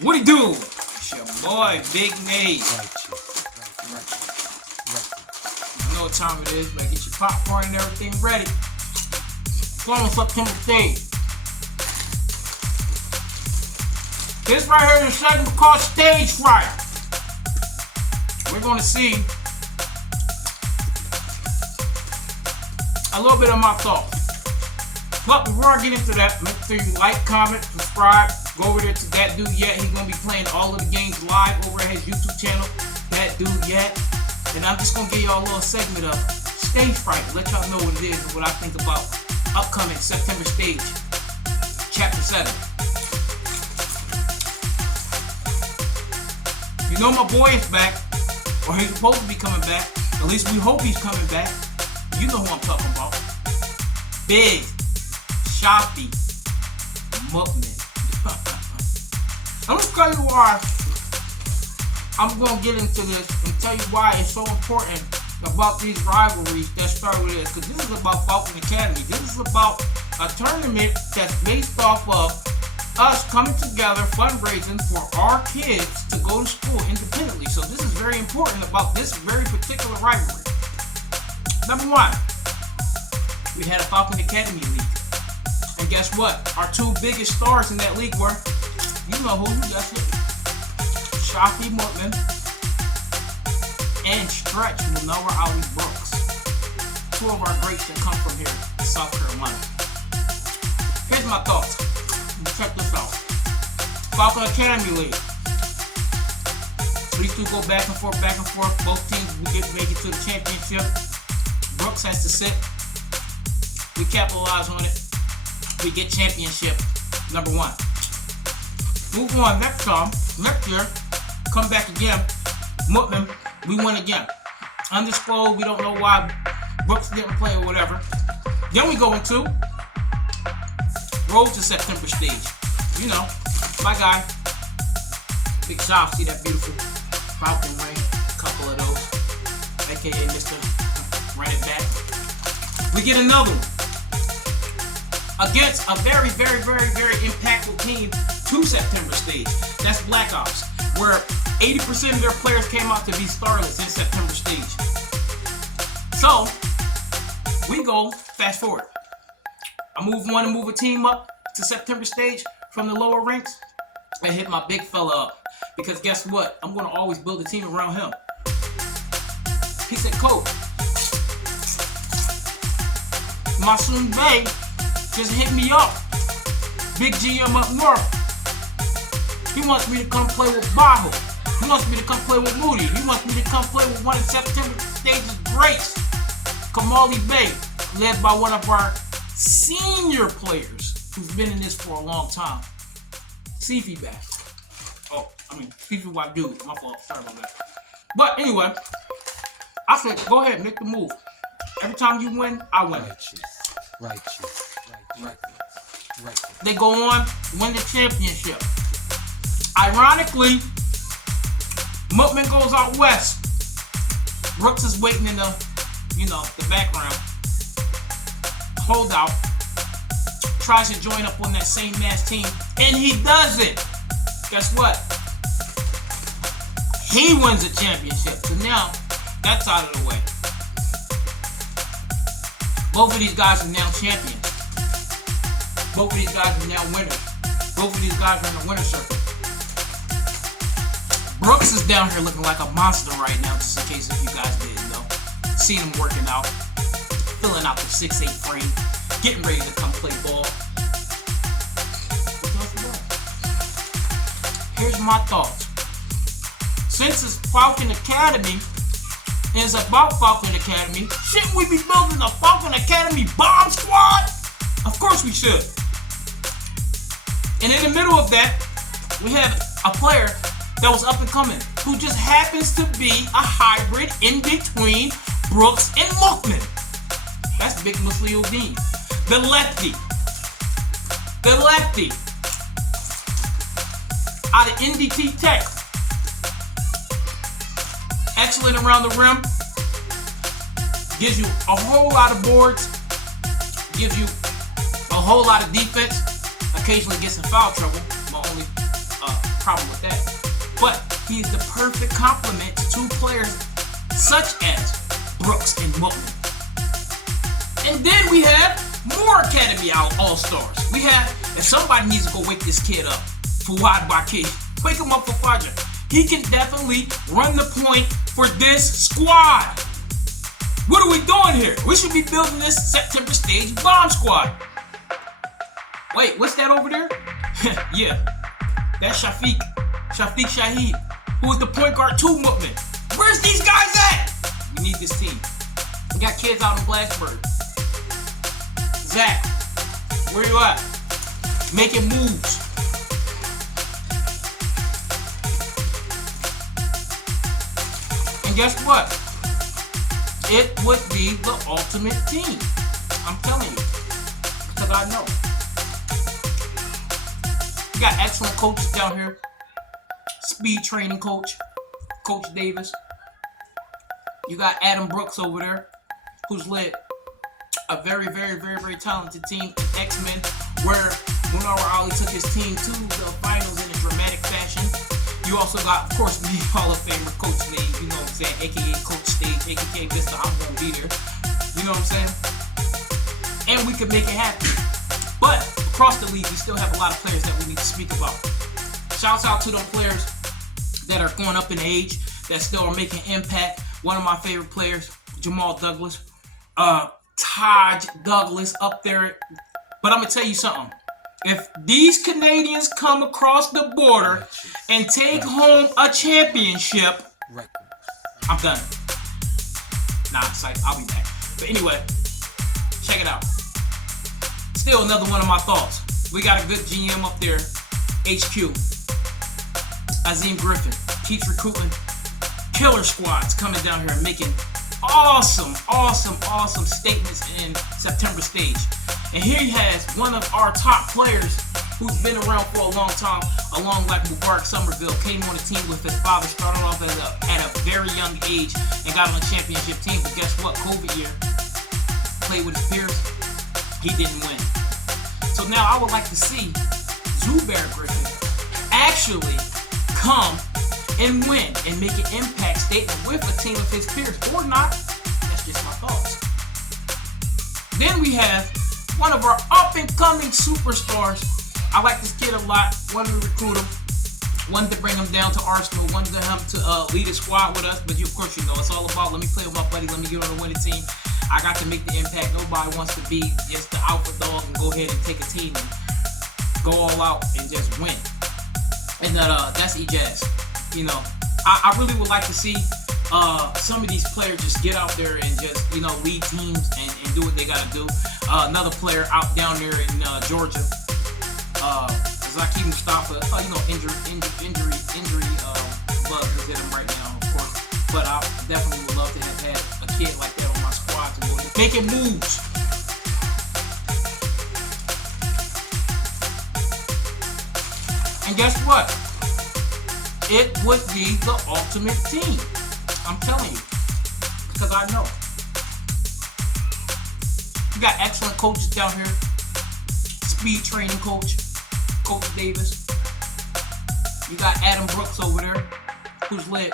What it do? It's your boy, Big Nate. You know what time it is, man. Get your popcorn and everything ready. It's almost September 3rd. This right here is a segment called Stage Fright. We're going to see a little bit of my thoughts. But before I get into that, make sure you like, comment, subscribe. Go over there to That Dude Yet. He's going to be playing all of the games live over at his YouTube channel, That Dude Yet. And I'm just going to give y'all a little segment of Stage Fright. Let y'all know what it is and what I think about upcoming September stage, Chapter 7. You know my boy is back, or he's supposed to be coming back. At least we hope he's coming back. You know who I'm talking about. Big Shoppy Muckman. I'm gonna tell you why I'm gonna get into this and tell you why it's so important about these rivalries that start with this. Because this is about Falcon Academy. This is about a tournament that's based off of us coming together, fundraising for our kids to go to school independently. So this is very important about this very particular rivalry. Number one, we had a Falcon Academy League. And guess what? Our two biggest stars in that league were, you know who, you guessed it, Shoppy Muckman and Stretch Manoa Ali Brooks. Two of our greats that come from here in South Carolina. Here's my thoughts. Check this out. Falcon Academy League. These two go back and forth, back and forth. Both teams make it to the championship. Brooks has to sit. We capitalize on it. We get championship number one. Move on next year, come back again. Muckman, we win again. Undisclosed, we don't know why Brooks didn't play or whatever. Then we go into Road to September stage. You know, my guy, Big Shop, see that beautiful Falcon ring, a couple of those, aka Mr. Run It Back. We get another one against a very, very, very, very impactful team to September stage. That's Black Ops, where 80% of their players came out to be starlets in September stage. So, we go fast forward. I want to move a team up to September stage from the lower ranks and hit my big fella up. Because guess what? I'm going to always build a team around him. He said, Coach, Masoon Bay just hit me up. Big GM up north. He wants me to come play with Baho. He wants me to come play with Moody. He wants me to come play with one of September stage's greats, Kamali Bay, led by one of our senior players who's been in this for a long time. Sifi back. Sifi white dude. My fault. Sorry about that. But anyway, I said, go ahead, make the move. Every time you win, I win. Right. They go on, win the championship. Ironically, Muckman goes out west. Brooks is waiting in the background. Holdout. Tries to join up on that same man's team, and he does it. Guess what? He wins the championship. So now, that's out of the way. Both of these guys are now champions. Both of these guys are now winners. Both of these guys are in the winner's circle. Brooks is down here looking like a monster right now, just in case if you guys didn't know. Seen him working out, filling out the 6'8" frame, getting ready to come play ball. Here's my thoughts. Since it's Falcon Academy, and it's about Falcon Academy, shouldn't we be building a Falcon Academy bomb squad? Of course we should. And in the middle of that, we have a player that was up and coming, who just happens to be a hybrid in between Brooks and Muckman. That's Big Musliuddin, the lefty. Out of NDT Tech. Excellent around the rim. Gives you a whole lot of boards. Gives you a whole lot of defense. Occasionally gets in foul trouble. My only problem with that. But he is the perfect complement to two players such as Brooks and Motley. And then we have more Academy All-Stars. We have, if somebody needs to go wake this kid up, Fawad Bakir, wake him up for Fajar. He can definitely run the point for this squad. What are we doing here? We should be building this September stage bomb squad. Wait, what's that over there? Yeah, that's Shafiq Shahid, who is the point guard to movement. Where's these guys at? We need this team. We got kids out in Blacksburg. Zach, where you at? Making moves. And guess what? It would be the ultimate team. I'm telling you. Because I know. We got excellent coaches down here. Speed training coach, Coach Davis. You got Adam Brooks over there, who's led a very, very, very, very talented team in X-Men, where Munawar Ali took his team to the finals in a dramatic fashion. You also got, of course, me, Hall of Famer Coach Nate, you know what I'm saying, aka Coach Stage, aka Vista, I'm gonna be there. You know what I'm saying? And we could make it happen. But across the league, we still have a lot of players that we need to speak about. Shouts out to those players that are going up in age, that still are making impact. One of my favorite players, Jamal Douglas. Taj Douglas up there. But I'm going to tell you something. If these Canadians come across the border and take home a championship, I'm done. Nah, I'll be back. But anyway, check it out. Still another one of my thoughts. We got a good GM up there, HQ. Azim Griffin keeps recruiting killer squads coming down here and making awesome statements in September stage. And here he has one of our top players who's been around for a long time, along like Mubarak Somerville, came on the team with his father, started off at a very young age and got on a championship team. But guess what? COVID year, played with his peers, he didn't win. So now I would like to see Zubair Griffin actually come and win and make an impact statement with a team of his peers, or not. That's just my thoughts. Then we have one of our up-and-coming superstars. I like this kid a lot. Wanted to recruit him. Wanted to bring him down to Arsenal. Wanted him to lead a squad with us. But of course, you know, it's all about let me play with my buddy. Let me get on the winning team. I got to make the impact. Nobody wants to be just the alpha dog and go ahead and take a team and go all out and just win. And that's Ejaz. You know, I really would like to see some of these players just get out there and just, you know, lead teams and do what they got to do. Another player out down there in Georgia, Zaki Mustafa, you know, injury bug is in him right now, of course. But I definitely would love to have had a kid like that on my squad to go making moves. And guess what? It would be the ultimate team. I'm telling you. Because I know. We got excellent coaches down here. Speed training coach, Coach Davis. You got Adam Brooks over there, who's led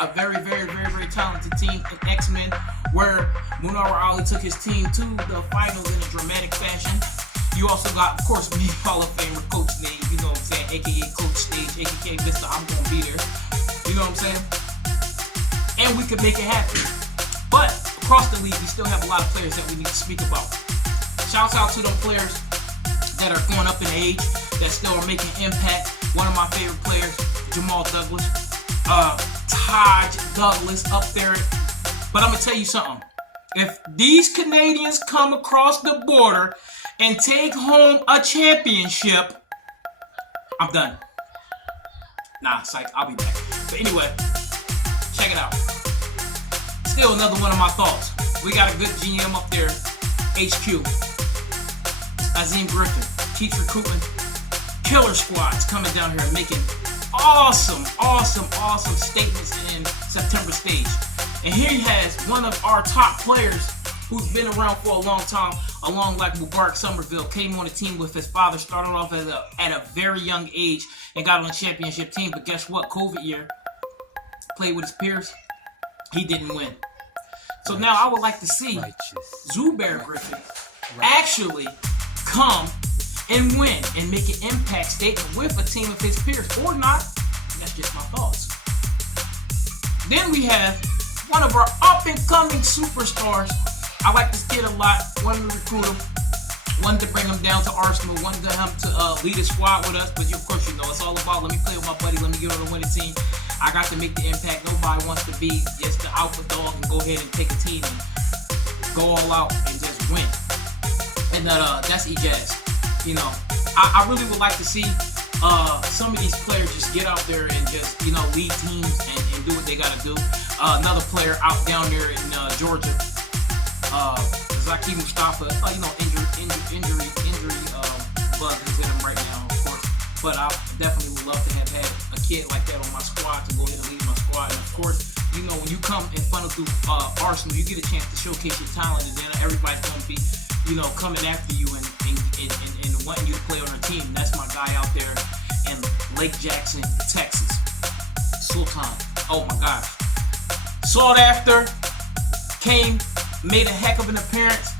a very, very, very, very talented team in X-Men, where Munawar Ali took his team to the finals in a dramatic fashion. You also got, of course, me, Hall of Famer Coach Nate, you know what I'm saying, aka Coach Stage, aka Vista, I'm gonna be there. You know what I'm saying? And we could make it happen. But across the league, we still have a lot of players that we need to speak about. Shouts out to those players that are going up in age, that still are making impact. One of my favorite players, Jamal Douglas. Taj Douglas up there. But I'm gonna tell you something. If these Canadians come across the border and take home a championship, I'm done. Nah, psych, I'll be back. But anyway, check it out. Still another one of my thoughts. We got a good GM up there, HQ. Azim Griffin keeps recruiting killer squads coming down here and making awesome statements in September stage. And here he has one of our top players who's been around for a long time, along like Mubarak Somerville, came on the team with his father, started off at a very young age and got on a championship team. But guess what? COVID year, played with his peers, he didn't win. So now I would like to see Zubair Griffin actually come and win and make an impact statement with a team of his peers, or not. That's just my thoughts. Then we have one of our up-and-coming superstars. I like this kid a lot. Wanted to recruit him. Wanted to bring him down to Arsenal. Wanted him to lead a squad with us. But of course, you know, it's all about let me play with my buddy. Let me get on the winning team. I got to make the impact. Nobody wants to be just the alpha dog and go ahead and take a team and go all out and just win. And that's Ijaz. You know, I really would like to see some of these players just get out there and just, you know, lead teams and do what they got to do. Another player out down there in Georgia, Zaki Mustafa, you know, injury bug is in him right now, of course. But I definitely would love to have had a kid like that on my squad to go ahead and lead my squad. And of course, you know, when you come and funnel through Arsenal, you get a chance to showcase your talent, and then everybody's going to be, you know, coming after you and wanting you to play on our team. That's my guy out there in Lake Jackson, Texas, Sultan. Oh my gosh. Sought after, came, made a heck of an appearance.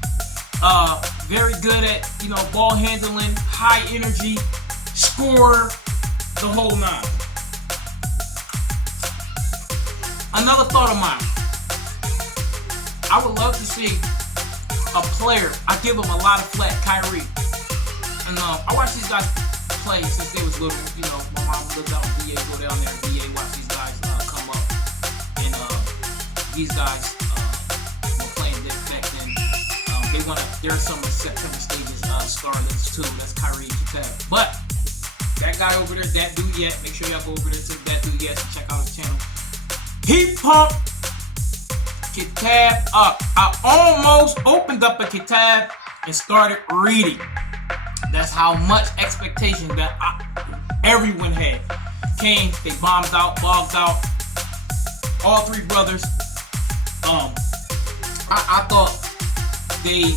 Very good at, you know, ball handling, high energy, scorer, the whole nine. Another thought of mine. I would love to see a player. I give him a lot of flack, Kyrie. And I watched these guys play since they was little. You know, my mom lived out in VA, go down there in VA, watch these guys come up. And these guys were playing back then. They're some of the September stages starlets too. That's Kyrie and Kitab. But that guy over there, that dude yet. Make sure y'all go over there to that dude yet and check out his channel. He pumped Kitab up. I almost opened up a Kitab and started reading. That's how much expectation that everyone had. Came, they bombed out, bogged out. All three brothers. I thought they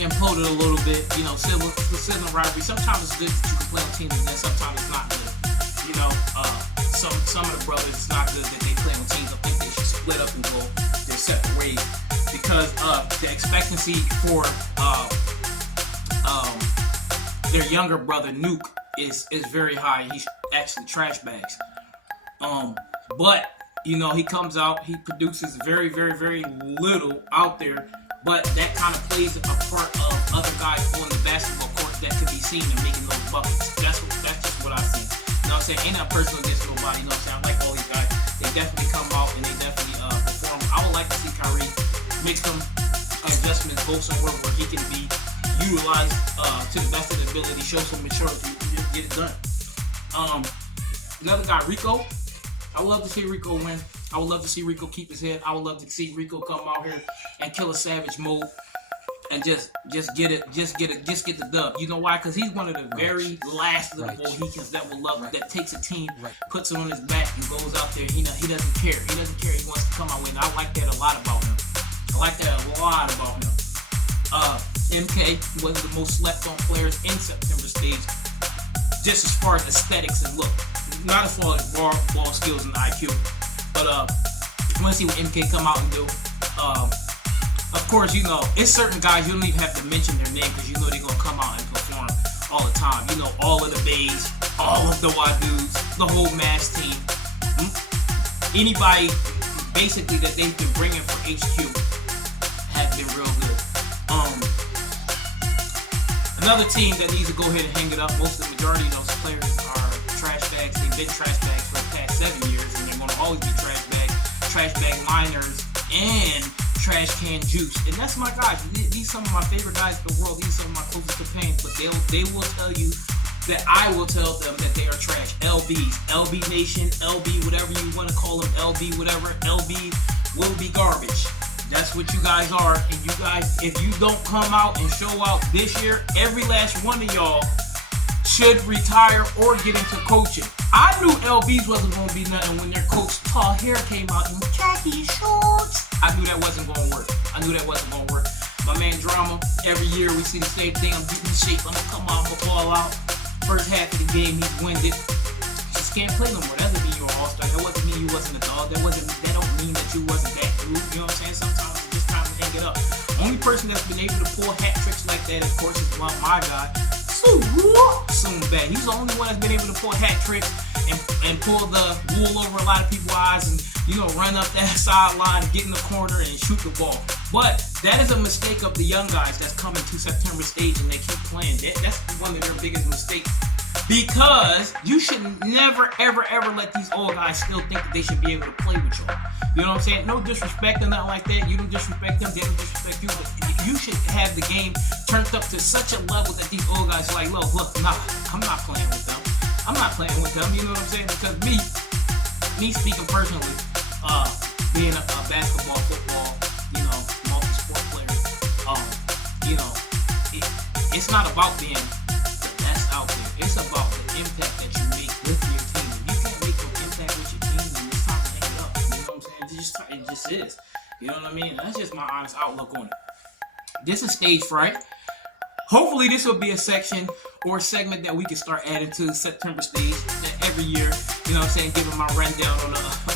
imploded a little bit. You know, civil rivalry. Sometimes it's good that you can play on teams, and then sometimes it's not good. You know, some of the brothers, it's not good that they play on teams. I think they should split up and go their separate ways, because the expectancy for their younger brother Nuke is very high. He's actually trash bags. But you know, he comes out, he produces very, very, very little out there. But that kind of plays a part of other guys on the basketball court that could be seen in making those buckets. That's just what I see. You know what I'm saying? Ain't not personal against nobody. You know what I'm saying? I like all these guys. They definitely come out and they definitely perform. I would like to see Kyrie make some adjustments, go somewhere where he can be utilized to the best of his ability, show some maturity, and get it done. The other guy, Rico. I would love to see Rico win. I would love to see Rico keep his head. I would love to see Rico come out here and kill a savage move and just get the dub. You know why? Because he's one of the very last little Mohicans that will love it, that takes a team, puts it on his back, and goes out there. He doesn't care. He doesn't care. He wants to come out with. I like that a lot about him. MK, one of the most slept on players in September stage, just as far as aesthetics and look. Not as far as ball skills and IQ. But I want to see what MK come out and do. Of course, you know, it's certain guys you don't even have to mention their name, because you know they're going to come out and perform all the time. You know, all of the Bays, all of the Waduds, the whole Mass team. Anybody, basically, that they've been bringing for HQ have been real good. Another team that needs to go ahead and hang it up, most of the majority of those players are trash bags. They've been trash bags for the past 7 years, and they're going to always be trash bag miners, and trash can juice. And that's my guys. These are some of my favorite guys in the world. These are some of my closest companions. But they will tell you that I will tell them that they are trash. LBs, LB Nation, LB, whatever you want to call them, LB, whatever. LB will be garbage. That's what you guys are. And you guys, if you don't come out and show out this year, every last one of y'all should retire or get into coaching. I knew LBs wasn't going to be nothing when their coach Tall Hair came out in khaki shorts. I knew that wasn't going to work. My man Drama, every year we see the same thing. I'm getting in shape, I'm gonna come out, I'm gonna ball out. First half of the game, he wins it. Just can't play no more. That doesn't mean you're an all-star. That wasn't mean you wasn't a dog. That don't mean that you wasn't that dude. You know what I'm saying? Sometimes it's just time to hang it up. Only person that's been able to pull hat tricks like that, of course, is my guy, Soon Bad. He's the only one that's been able to pull hat tricks and pull the wool over a lot of people's eyes and, run up that sideline, get in the corner, and shoot the ball. But that is a mistake of the young guys that's coming to September stage and they keep playing. That's one of their biggest mistakes. Because you should never, ever, ever let these old guys still think that they should be able to play with y'all. You know what I'm saying? No disrespect or nothing like that. You don't disrespect them, they don't disrespect you. But you should have the game turned up to such a level that these old guys are like, look, nah, I'm not playing with them. I'm not playing with them. You know what I'm saying? Because me speaking personally, being a basketball, football, multi-sport player, it's not about being the best out there. It's about the impact that you make with your team. If you can't make no impact with your team, then it's time to hang it up. You know what I'm saying? It just is. You know what I mean? That's just my honest outlook on it. This is Stage Fright. Hopefully this will be a section or a segment that we can start adding to the September stage every year. You know what I'm saying? Giving my rundown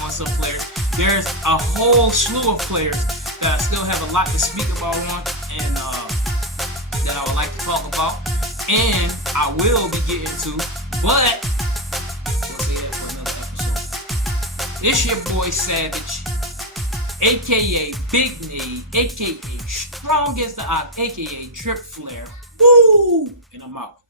on some players. There's a whole slew of players that I still have a lot to speak about on and that I would like to talk about. And I will be getting to, but we'll say that for another episode. It's your boy Savage, aka Big Knee, aka Strong as the Ox, aka Trip Flair. Woo! And I'm out.